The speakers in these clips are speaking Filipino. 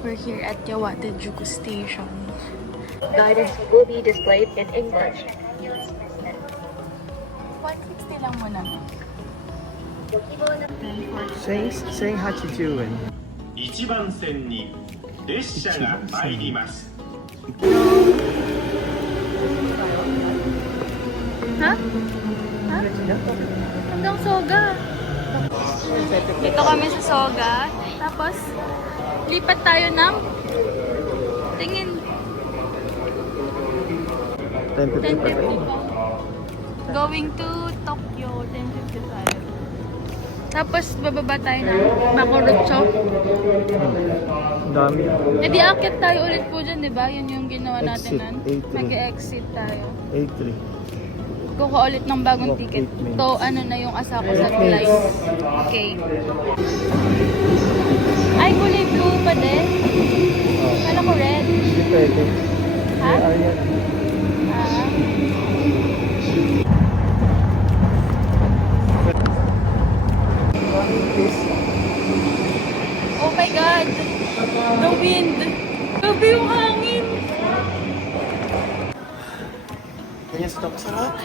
We're here at Yawata-Juku Station. Guidance will be displayed in English. 160 lang muna. 1080円。1番線に列車が参ります。 Ha? Ha? Hanggang Soga. Dito kami sa Soga. Tapos, lipat tayo ng tingin. 10:50 pa. Going to Tokyo, 10:55. Tapos, bababa tayo ng Makurocho. Dami. Eh di akit tayo ulit po dyan, di ba? Yun yung ginawa natin Exit, nun. A3. Mag-exit tayo. A3. Kukuha ulit ng bagong Walk ticket. 8 minutes. To ano na yung asa ko sa flight. Okay. Ay, kulay blue pa din. Kala ko red. Hindi pwede. Ha? Ayan. Ah. Oh my God! The wind! Grabe yung hangin! Kanya stop sa lahat.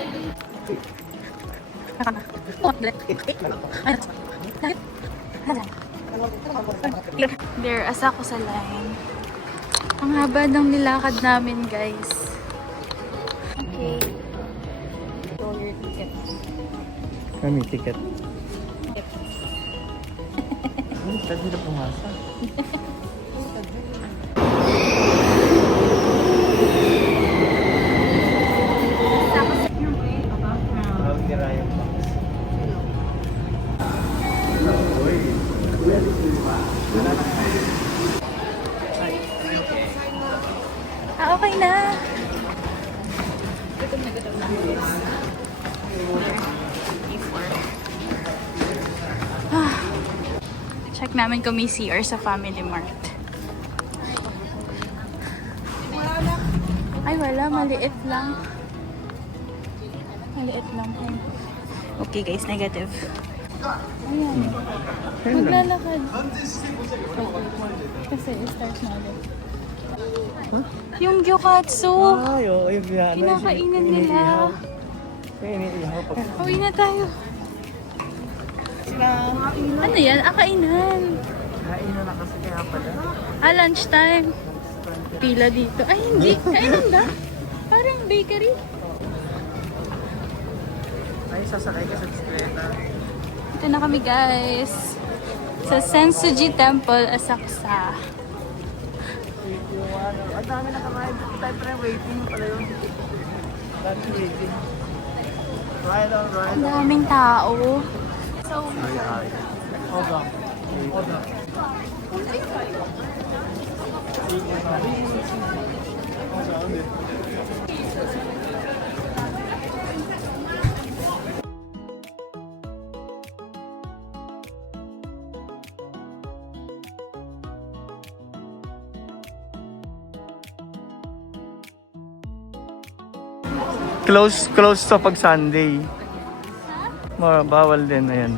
There, asa ko sa line. Ang haba ng nilakad namin, guys. Okay. Show your ticket. Kami ticket. Tadi na pumasa. Tawag ni Ryan Fox. Ah, okay na. Ah. Check namin kung may CR sa Family Mart. Ay, wala. Maliit lang. Maliit lang. Okay guys, negative. Ayan. Maglalakad. Kasi start na ulit. Yung gyokatsu. Ay, oo. Yung biyano. Kinakainan nila. Kaya iniihaw pag... Uwi na tayo. Ano yan? Kainan. Kainan na kasi kaya pala. Lunchtime. Pila dito. Ay, hindi. Kainan ba? Parang bakery. Ay, sasakay ka sa bisikleta. Ito na kami, guys. Sa Sensuji Temple, Asakusa. Ang dami na kamahin. Tayo pa rin waiting pala yun. Dami waiting. Ride on, ride Ang on. daming tao. So, Hold on. Hold on. Close to pag Sunday. Bawal din, ayan.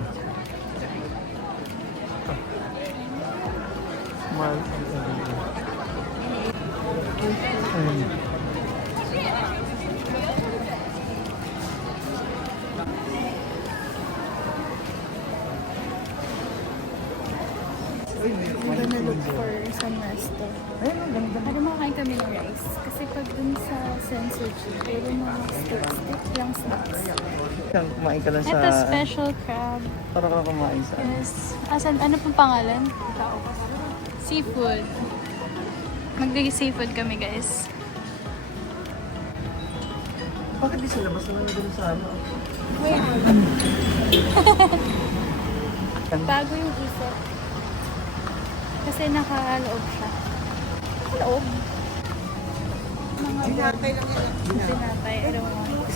Ayan. I'm gonna look for some resto. Ayun, ang ganda. Para makakain kami ng rice. Kasi pag dun sa Sensuji, puro mga stick lang snacks. Kumain ka lang sa... Ito, special crab. Para ka kumain sa... Yes. Asan, ano pong pangalan? Seafood. Mag-seafood kami, guys. Bakit di sila? Basta naman dun sa ano? Bago yung isip. Kasi nakaloob siya. Loob? Mga tinapay lang yan. Tinapay. I don't want.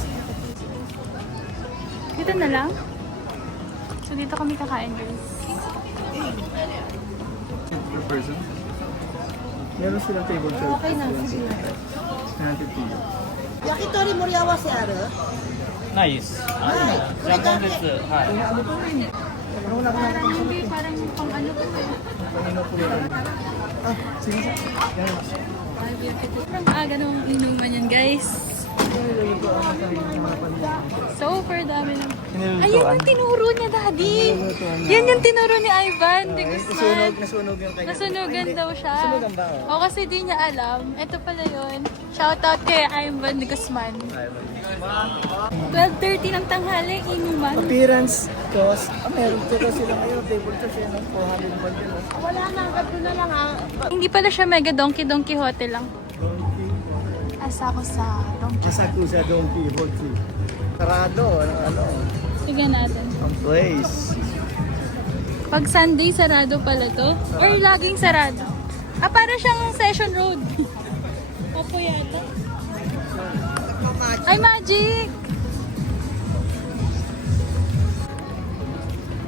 Dito na lang? So dito kami kakain, guys. Per person? Meron silang table service. Okay na. Sige. 150. 焼き鳥盛り合わせあるないです。はいジャンボです。はい。 Parang hindi, parang pang ano ko eh. Kanina po yun. Ah, sige. Yan. Sobrang aga namang inuman yan, guys. Super dami ng... Ayun yung tinuro niya, Daddy. Yan yung tinuro ni Ivan de Guzman. Nasunog yung kanya. Nasunugan daw siya. Nasunugan ba? O kasi di niya alam. Ito pala yun. Shoutout kay Ivan de Guzman. 12:30 ng tanghali, inuman. Appearance cost. Meron to kasi lang ngayon. Table to siya ng 400 yun. Wala na, gato na lang Hindi pala siya mega Don Quixote lang. Asa ako sa Don Quixote. Masak ko sa Don Quixote. Sarado, ano. Sige natin. Ang place. Pag Sunday, sarado pala to. Or laging sarado. Para siyang Session Road. Opo yata. Ay, magic!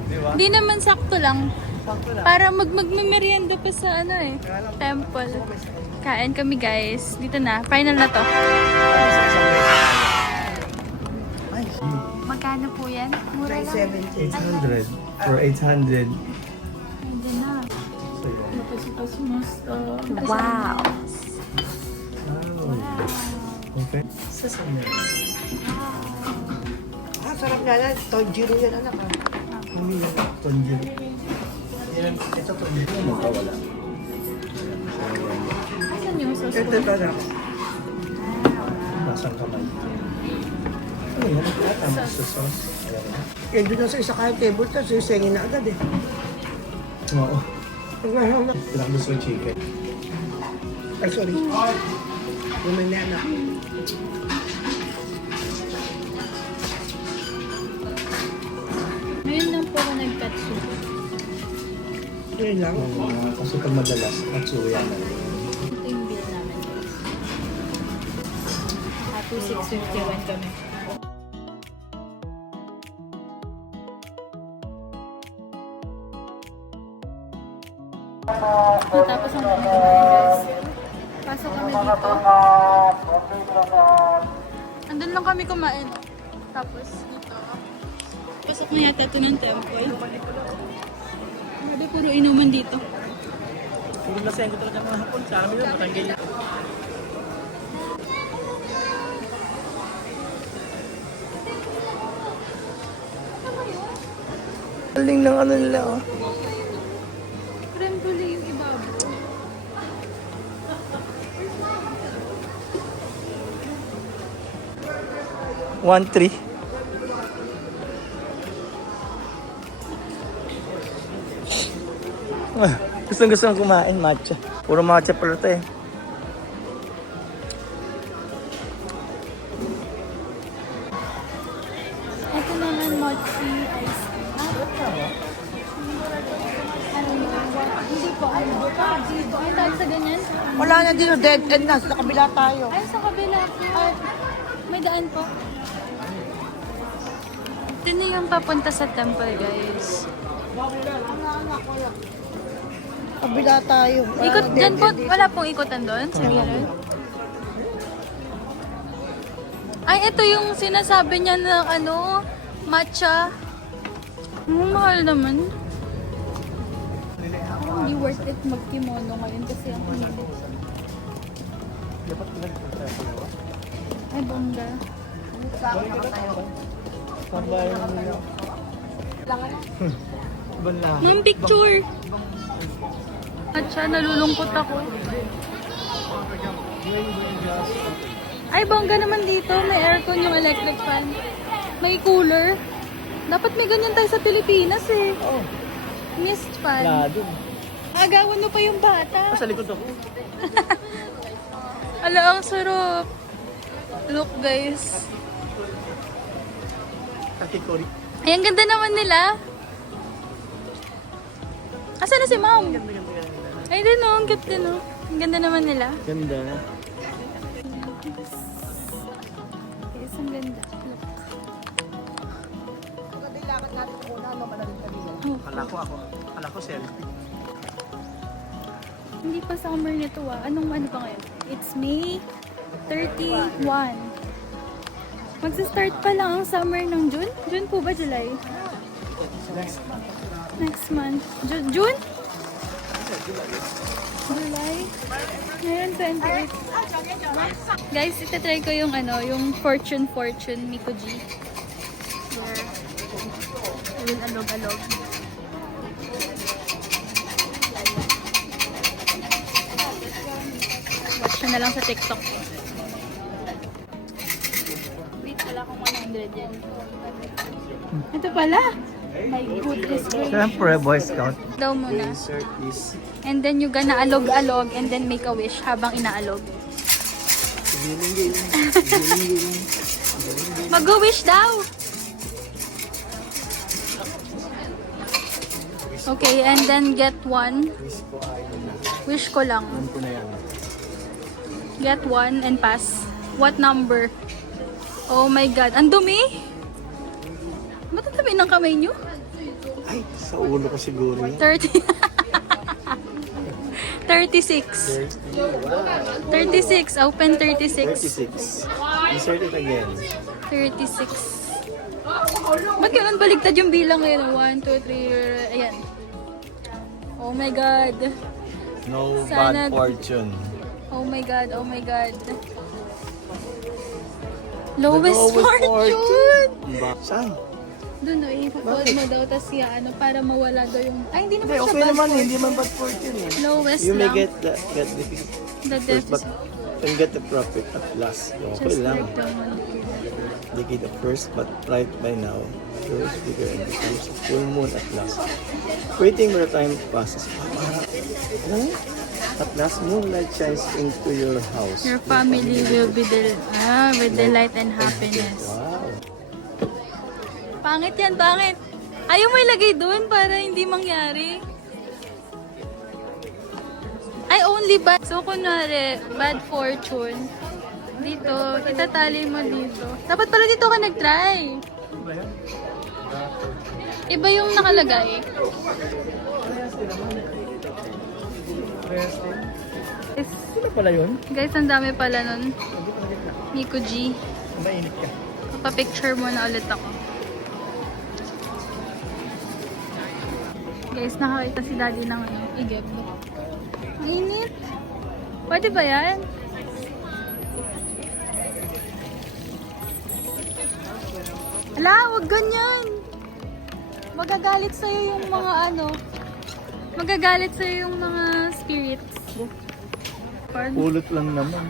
Di ba? Hindi naman sakto lang. Sakto lang. Para magmerienda pa sa ano eh, temple. Kain kami guys. Dito na. Final na to. Ay, Magkano po yan? Mura lang. 800 or 800. Nandiyan na. Wow. Okay. Sa summer. Sarap nga yan. Tonjiro yan, anak. Hindi yan. Tonjiro. Yan, ito tonjiro. Magkawala. Asan yung sauce Ito po? na. Masang kamay. Ayan, tama sa sauce. Ayan. Doon na sa isa kaya table, tapos sisengin na agad eh. Oo. Ilang gusto yung chicken? Ay, sorry. Yung may anak. Ngayon lang po ako nag-katsu. Yun lang. Kasi pag madalas, matsuya na. Ito yung bill namin. 2,651 kami. Natapos ang kami guys. Pasok kami dito. Andun lang kami kumain. Tapos dito. Pasok na yata ito ng temple. Grabe, puro inuman dito. Puro laseng ko talaga mga hapon. Sa amin yun, matanggal. Galing ng ano nila, oh. Creme brulee yung ibabaw. One, three. Gusto kong kumain matcha. Puro matcha pala ito eh. Ito naman mochi ice cream. Ano yun? Hindi po. Dito. Ay, tawag sa ganyan? Wala na din, dead end na. Sa kabila tayo. Ay, sa kabila po. Ay, may daan po. Ito na yung papunta sa temple, guys. Kabila tayo. Wala Ikot na dyan dead po. end dito. Wala pong ikutan doon sa gilid. Ay, ito yung sinasabi niya na ano, matcha. Mahal naman. Parang hindi worth it mag-kimono ngayon kasi ang init. Ay, bongga. Bala. Ma'am, picture! Matcha, nalulungkot ako. Ay, bongga naman dito. May aircon yung electric fan. May cooler. Dapat may ganyan tayo sa Pilipinas eh. Oh, Mist fan. lado. Agawan mo pa yung bata. Sa likod ako. Ala, ang sarap. Look guys. Kakikori. Ay, ang ganda naman nila. Asan na si mom? Ay, din o. Ang cute din o. Ang ganda naman nila. Ganda. Yes, ang ganda. Look. Oh, Kala ko selfie. hindi pa summer nito ah. Ano pa ngayon? It's May 31. Magsa-start pa lang ang summer ng June? June po ba? July? Next month. June? July? Ngayon, 28. Guys, itatry ko yung yung Fortune Mikuji. Yung alog-alog. Watch nyo na lang sa TikTok. Wait, wala akong 100 yan. Ito pala! My goodness gracious. Siyempre, Boy Scout. Daw muna. Insert is... And then you gonna alog-alog and then make a wish habang inaalog. Mag-wish daw! Okay, and then get one. Wish ko lang. Get one and pass. What number? Oh my God. Ang dumi! Ba't ang dumi ng kamay nyo? Ay, sa ulo ko siguro. 30. 36. 36. Open 36. 36. Insert it again. 36. Ba't ganun baligtad yung bilang ngayon? 1, 2, 3, ayan. Oh my God. No Sana- bad fortune. Oh my God, oh my God. Lowest fortune! Saan? Doon o, ipa-fold mo daw, tas para mawala daw yung... Ay, hindi naman Hindi, siya okay bad naman, fortune. hindi man bad fortune eh. Lowest You may lang. get the The but deficit. can get the profit at last. Okay Just lang. like the one. Decade of first, but right by now, first bigger and becomes a full moon at last. Waiting for the time passes. Ano? At last, moonlight shines into your house. Your family will be with delight and happiness. Wow. Pangit yan, pangit. Ayaw mo ilagay doon para hindi mangyari. Ay, only bad. So, kunwari, bad fortune. Dito, itatali mo dito. Dapat pala dito ka nag-try. Iba yung nakalagay. Guys, Sino pala yun? guys, ang dami pala nun. Mikuji. Mainit ka. Papicture muna ulit ako. Guys, nakakita si Daddy ng igib. Ang init. Pwede ba yan? Ala, wag ganyan. Magagalit sa'yo yung mga magagalit sa'yo yung mga spirits. Pardon? Pulot lang naman.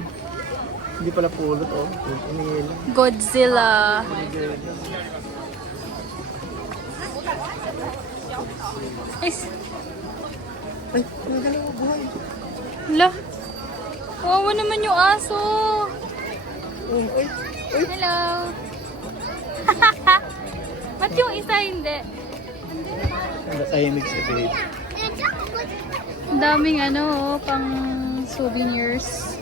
Hindi pala pulot, oh. Inihila. Godzilla. Is, Ay, ang dalawa buhay. Hala. Kawawa naman yung aso. Ay, Hello. Ba't yung isa hindi? tahimik sa grade. Ang daming pang souvenirs.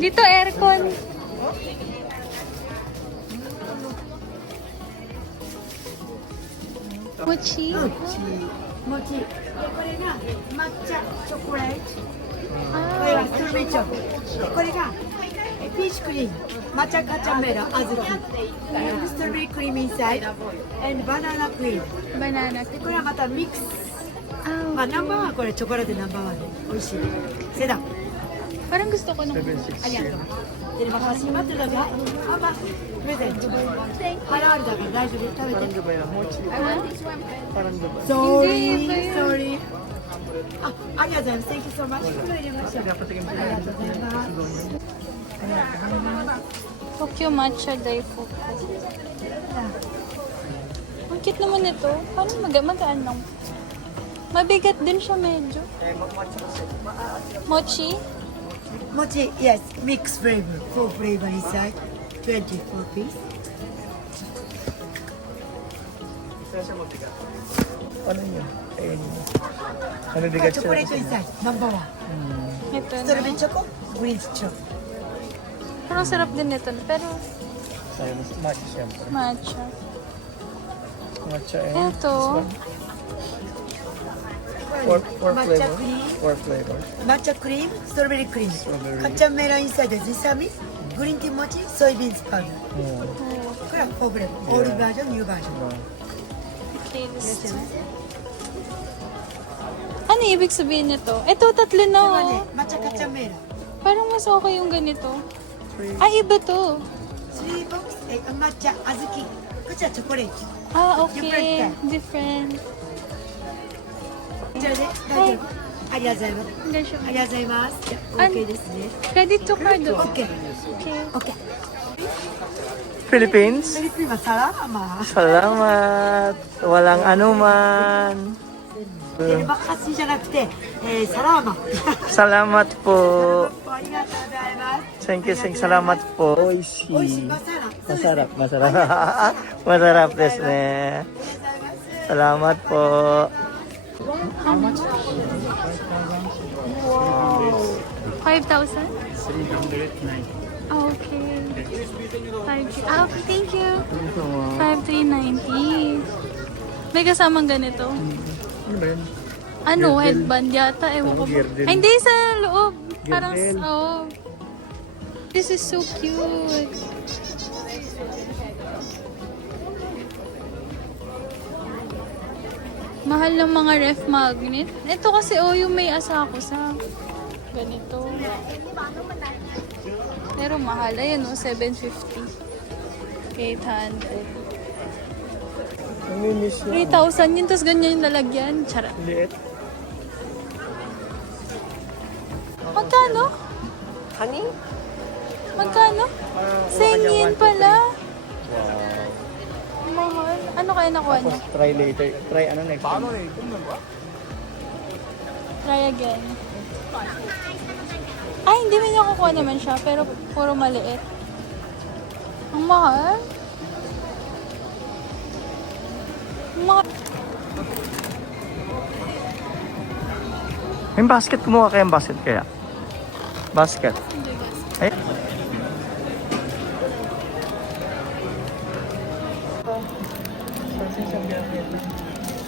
Dito aircon. Mochi. Mochi. これが抹茶チョコレート。これ Ah, はストロベリーチョコ。これがピーチクリーム。抹茶カチャメラ小豆。ストロベリークリーム inside and banana cream。 banana. でこれはまたミックス。 Ah, まあナンバーワンはこれチョコレートナンバーワンで美味しい。セダン。 parang gusto ko nung... ありがとう。テレマカシ待ってるだけ。あまプレゼント。払われたから大丈夫。食べて。 Hindi, iba yun. Sorry. ありがとうございます。Thank you so much. 袋入れましょう。ありがとうございます。 Tokyo Matcha Daifuku. Ang cute naman ito. Parang magaan lang. Mabigat din siya medyo. Mochi? Mochi, yes, mixed flavor. 4 flavor inside. 24 piece. Ano yun? Ayun. Ano bigat siya? Chocolate inside. Number 1. Ito na. Strawberry choco, green choco. Parang sarap din nito. Pero Ayun, matcha siyempre. matcha. Matcha and Ito. Four Matcha flavor. cream, 4 flavor. matcha cream, strawberry cream. Strawberry. Kachamera inside sesame, green tea mochi, soybeans powder. これは4フレーバー。オールバージョン、ニューバージョン。taste. Ano ibig sabihin nito? Ito, tatlo na oh. 抹茶カチャメラ Parang mas okay yung ganito. Ay, iba to. 3ボックス抹茶小豆こちらチョコレート Ah, okay. Different. こちらで大丈夫ありがとうございます Hindi siya. ありがとうございますじゃあ OK ですね Credit to card. oh. OK Okay. OK Philippines? フィリピンはサラーマ Salamat. Walang anuman. バカシじゃなくて、サラーマ Salamat po. ありがとうございます Thank you, salamat po. 美味しい Oishi. マサラそうですね Masarap, masarap. Masarap desu ne. ありがとうございます Salamat po. How much? 5,000? 390. Ah, okay. 5K. Ah, okay. Thank you. 5,390. May kasamang ganito. Ano ba yun? Ano? Headband yata. Ewan ko ba? Girdle. Ay, hindi. Sa loob. Parang, Girdle. oh. This is so cute. Mahal ng mga ref magnet. Ito kasi, oh, yung may asako sa ganito. Pero mahal. Ayan, oh, 750. 800. Namimiss na. 3,000 yun, tapos ganyan yung lalagyan. Charot. Liit. Magkano? Honey? Magkano? 100 yen pala. Mahal. Ano kaya nakuha niya? Try later. Try ano next time? Try again. Ay, hindi mo niya kukuha naman siya, pero puro maliit. Ang mahal. Ang mahal. Yung basket, kumuha kayang basket kaya? Basket. Hindi guys. Ay.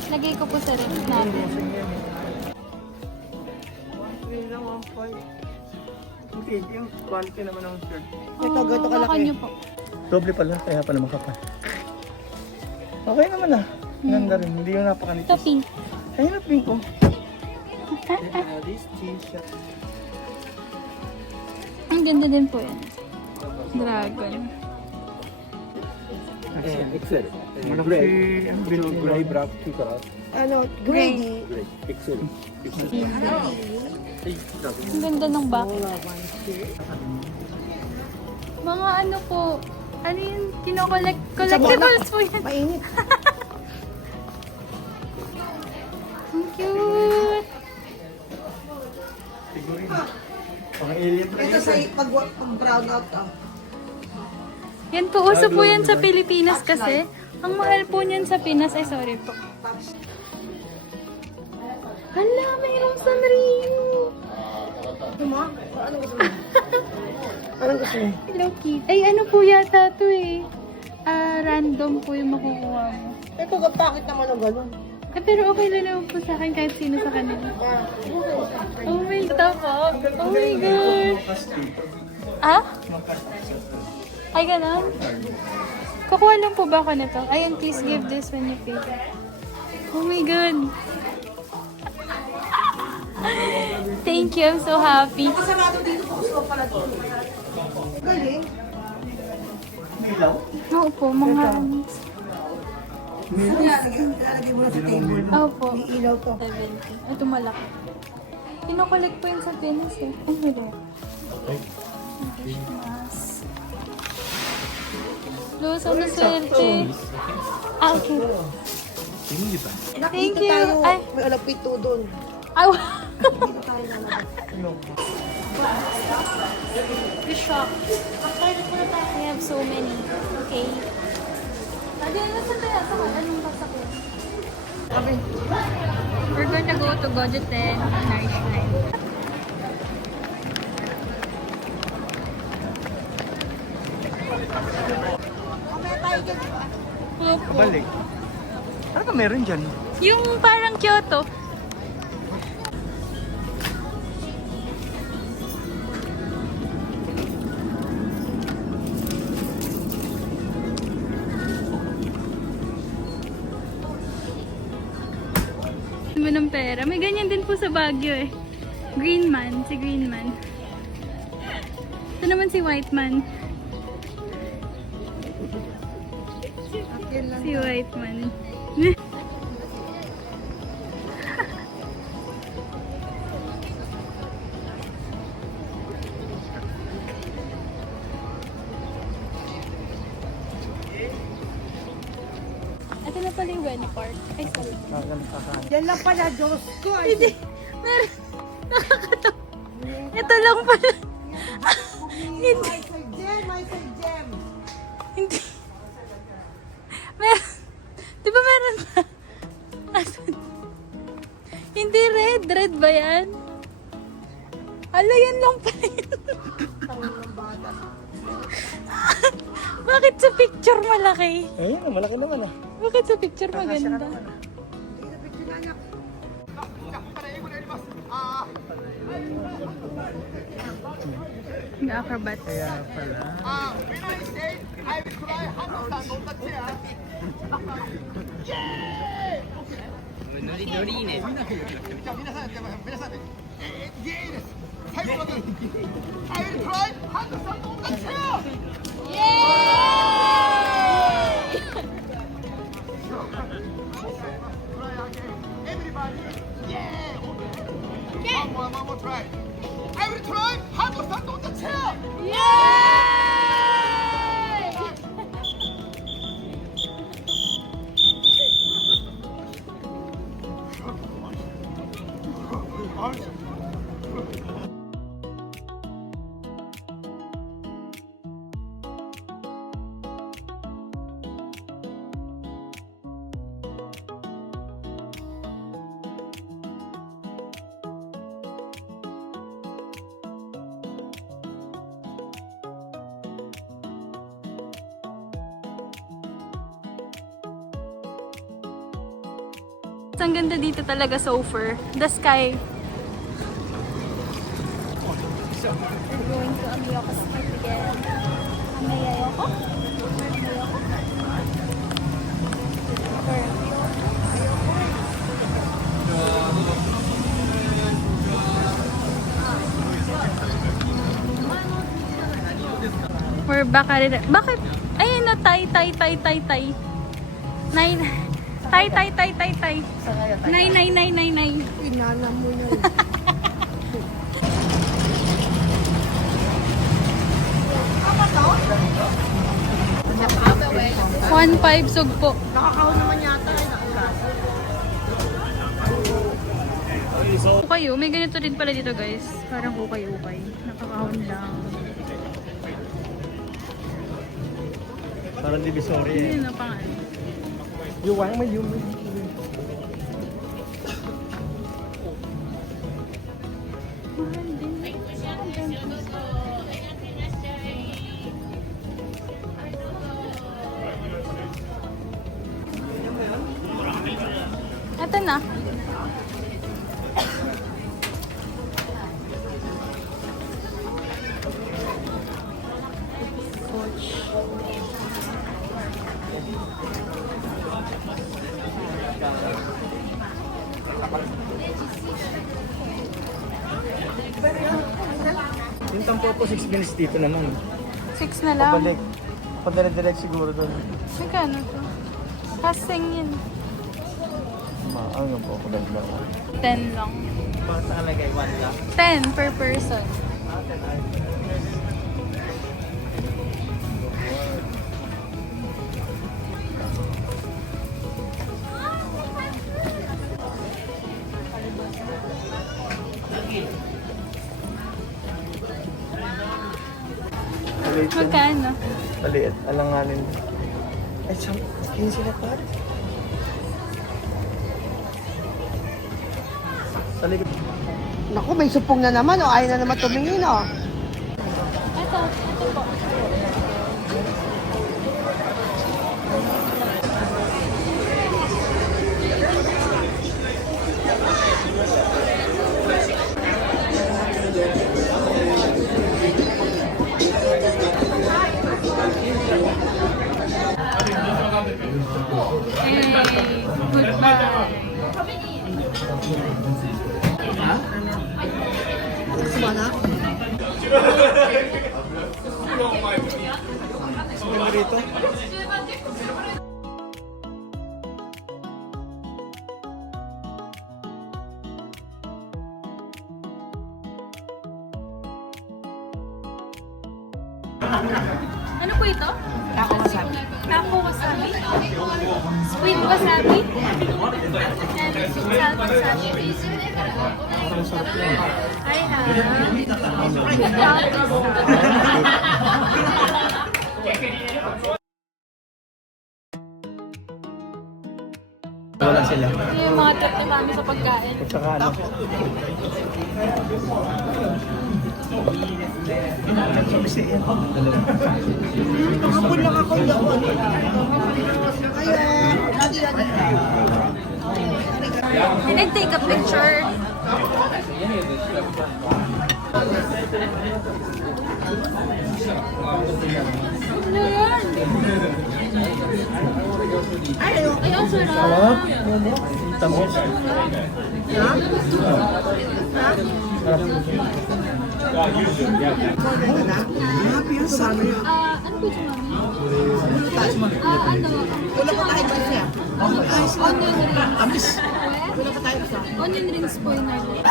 Lagay ko po sa ref natin. Hindi, yung quality naman ng shirt. Ito, ganito kalaki. Hawakan niyo po. Doble pala, kaya pala makapal. Okay naman ah. Ganda rin, hindi yung Ito napakanitis. pink. Ayun na pink ko. Ang ganda din po yan. Dragon. XL. Malaki, ano, gray black two color. Ano, grady. Gray. XL. Ang ganda ng bucket. Mga ano po, ano yung kinokollect? Collectibles po yan. Mainit. Ang cute. Pang alien pa Ito sa pag-brown out ah. Yan po, uso po yan sa Pilipinas kasi. Ang mahal po niyan sa Pinas. Ay, sorry po. Hala, mayroong Sanrio. Anong gusto mo? Anong gusto mo? Hello, Kitty. Ay, ano po yata to eh. Random po yung makukuha mo. Ito, kapakit naman ang gano'n. Eh, pero okay lang naman po sa akin kahit sino sa kanila. Oh my God. Oh my God. Ah? Ay, ganun? Kukuha lang po ba ako nito? Ayun, please give this when you pay. Oh my God. Thank you. I'm so happy. Kasarado dito po. Gusto ko pala dito. Galing. Oo po, mga... Lalagay mo na sa table mo. Opo. May ilaw to. 70. Ito malaki. Kinokollect po yun sa Pinas eh. Ay, hindi. Mas. Luz, ano swerte? Ah, okay. Thank you. Tayo, Ay. may alapit to doon. Ay, Dito tayo lalabas. the shop. I have so many. Okay. Adi, ano sa kaya? Anong sasakyan? We're gonna go to Godeten Nourishment. Opo. Balik. Ano ba meron dyan? Yung parang Kyoto. Mo ng pera. May ganyan din po sa Baguio eh. Green man. Si Green man. Ito naman si White man. Si White man. Ito na pala yung Wenny Park. Ay, sorry. Yan lang pala, Diyos ko. Hindi. Meron. Nakakatawa. Ito lang pala. Hindi. My side gem. Hindi. Meron. Di ba meron pa? Asan? Hindi red. Red ba yan? Ala, yan lang pala yun. Bakit sa picture malaki? Ayun, malaki naman eh. Bakit sa picture maganda? Yung acrobat. Kaya pala. Ang ganda dito talaga so far. The sky. We're going to Amiyoko Street again. Amiyoko? We're back at it. Bakit? Ayun na, tay. Nine. Tay. Nay. Inana mo na rin. One 5 sugpo. Nakakahon naman yata ay nakulas. Ukayo, may ganito din pala dito guys. Parang ukay-ukay. Nakakahon lang. Parang divisory eh. Yun ang pangalan. Yuwang may yung. Mahal din. Ito na. Yung tampo po 6 minutes dito naman. 6 na lang. Pabalik. Padala-direct siguro doon. Magkano to? Kasing yun. Ano po, maganda. 10 lang. Bakit nakalagay 1 lang? 10 per person. Magkano? Maliit. Alanganin. Ay, 15 na pa. Sa likod. Naku, may supong na naman o ayaw na naman tumingin o. Ito po. Hey, goodbye. Sumana? Sumana rito? Ano po ito? Taco wasabi. Taco wasabi. Sweet wasabi. And salt wasabi. I have. Wala sila. Ito yung mga trip ni Mami sa pagkain. At saka ano? Kahapon lang ako, hindi ako ano. Can I take a picture? Ano yan? Ay, ang sarap. Tamis. Happy yung summer. Ano po ito, Mami? Ano? Wala pa tayo ba siya? Onion rings. Amis. Wala pa tayo sa. Onion rings po yung order.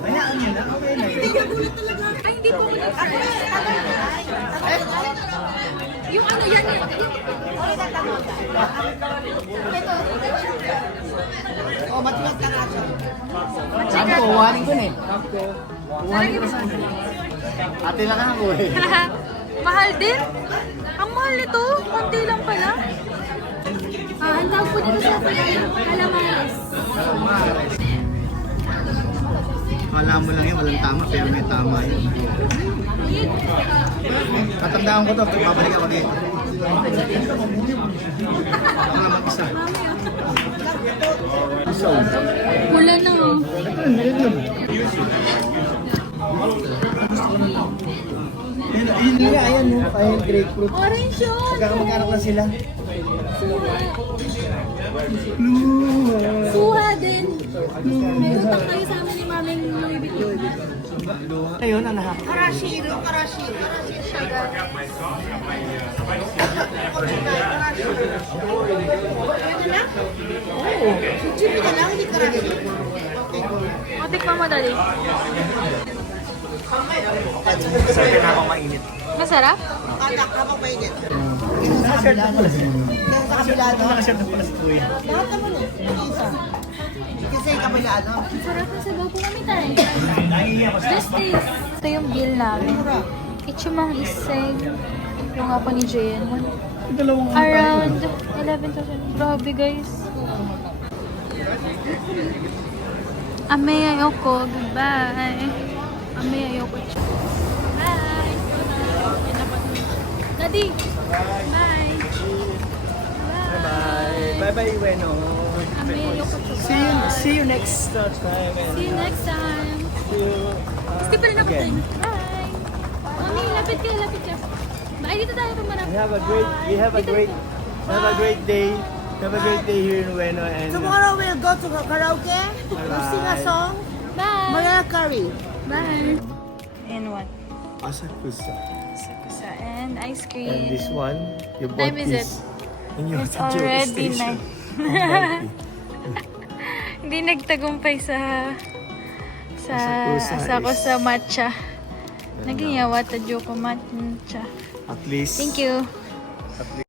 Hayaan niyo na. Okay na yun. Ay, hindi po ako yung ano yan eh. Ito. Oh, matiwag ka na siya. Machikan. Kuhanin ko na eh. Sarang iba. Ate lang ako eh. Mahal din. Ang mahal nito. Konti lang pala. Ang tawag po dito sa calamares. Kala mo lang yun, walang tama, pero may tama yun. Tatandaan ko to, babalik ako dito. Tama mag-isa. Isaw. Pula na oh. Yun nga, ayan mo, ayan grapefruit. Orange yun. Magkakaroon na sila. Suha din. May utang kayo sa amin ni Maming Louis Vuitton. Ayun, anak. Karashiro, karashiro. Chichi ka lang, hindi karashiro. O, tikman mo dali. Sabi na ako mainit. Masarap? Anak, habang mainit. Naka-shirt na pala si Mama. Yung sa kabila, no? Naka-shirt na pala si Kuya. Lahat naman eh. Isa. Kasi yung kabila, no? Masarap na sa bago kami tayo. Just taste. Ito yung bill namin. Ichimang iseng. Yung nga po ni Jayan. Around 11,000. Grabe guys. Ame ayoko. Goodbye. Ame ayoko. Bye. Daddy. Bye. Bye. Bye-bye, Bueno. Ame ayoko. See you next time. See you next time. See you. Hindi pa rin ako Again. tayo. Bye. Mami, lapit ka, lapit ka. Bye, dito tayo kumarap. We have a great day. Have a great day here in Ueno and Tomorrow we'll go to karaoke. We'll sing a song. Bye. Mariah Carey. Bye. And what? Asakusa. Sakusa and ice And cream. this one, you What bought time is this in your It's already station. 9. Hindi nagtagumpay sa Asakusa matcha. Naging yawa ta joko matcha. At least Thank you.